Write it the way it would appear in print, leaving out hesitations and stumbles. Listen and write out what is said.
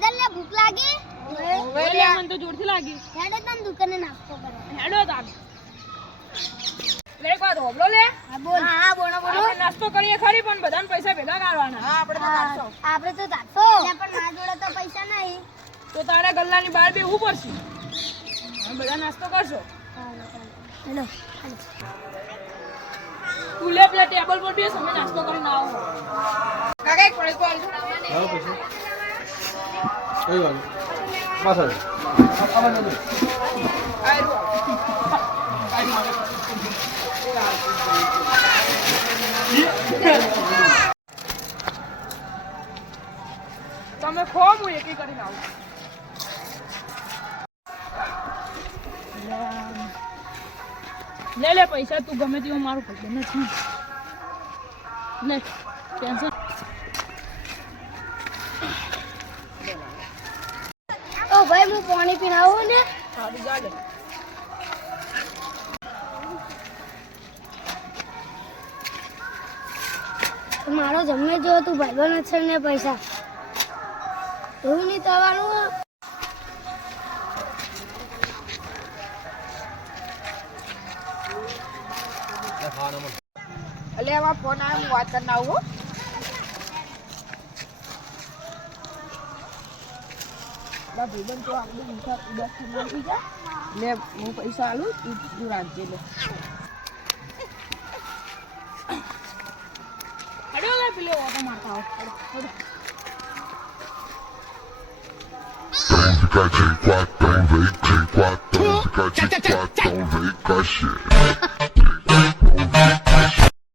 કાજલ ને ભૂખ લાગી ઓવે મને તો જોરથી લાગી હેડો તને દુકાને નાસ્તો કરે હેડો તાર લે એક વાત હોબલો લે હા બોલ હા બોલો આપણે નાસ્તો કરીએ ખરી પણ બધાને પૈસા ભેગા કાઢવાના હા આપણે તો તારસો પણ મારા જોડે તો પૈસા નહીં તો તારે ગલ્લાની બહાર બેહવું પડશે અમે બધા નાસ્તો કરશો હેલો તું લે પેલા ટેબલ પર બેસ અમે નાસ્તો કરીને આવો કાકા એક પડે તો આલજો આવો પછી કઈ વાગે પાછળ આવા નદી આયરો તમે ખો હું એકી કરીને આવું લે લે પૈસા તું ગમે તેવું મારું પૈસા નથી લે ટેન્શન ઓ ભાઈ હું પાણી પીને આવું ને સારું જા લે મારો જમે જો તું ભાઈબંધ છે ને પૈસા એવું નહીં થવાનું અલે આવા ફોન આવ્યો હું વાત કરીને આવું બા ભાઈબંધ તો આપણે ઉદાસ થઈ જા લે હું પૈસા આલું તું રાખજે લે અડો લે પેલો ઓટો મારતા આવો Fica de quatro, vem de quatro, fica de quatro, vem com a